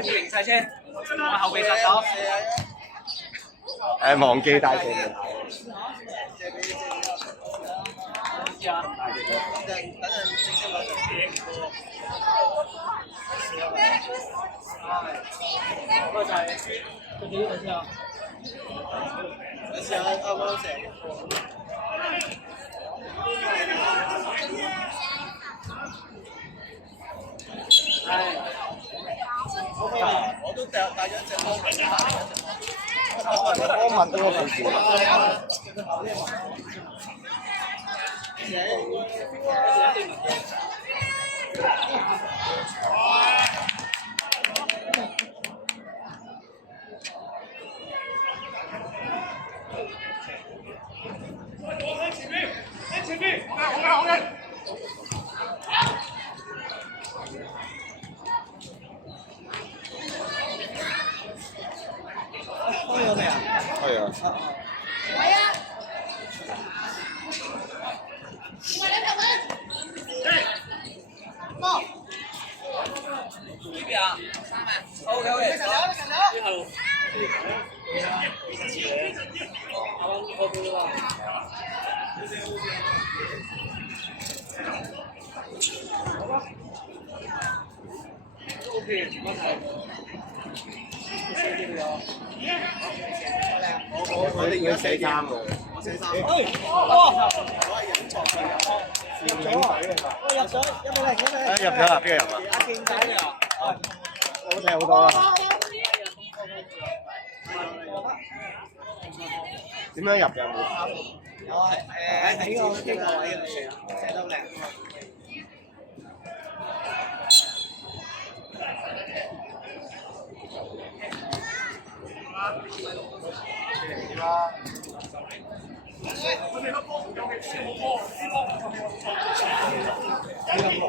住停晒車，我後備殺手。忘記帶借名。知啊。等陣正式攞上。嗰個就係佢幾個先啊？你試下啱啱成。係。我都帶咗一隻康文卡嚟一隻。康文都有份事。前面，好嘅。開咗未啊？係啊。係啊。呢邊啊？OK OK。之後。OK，冇問題。我哋而家寫衫喎，我寫衫。我係隱藏嘅。入咗1-0，1-0。入咗啦，邊個入啊？阿健仔嚟啊！好睇好多啦。點樣入嘅？我係喺個機構位度寫，寫得靚。點啦？我哋粒波尤其是冇波，啲波。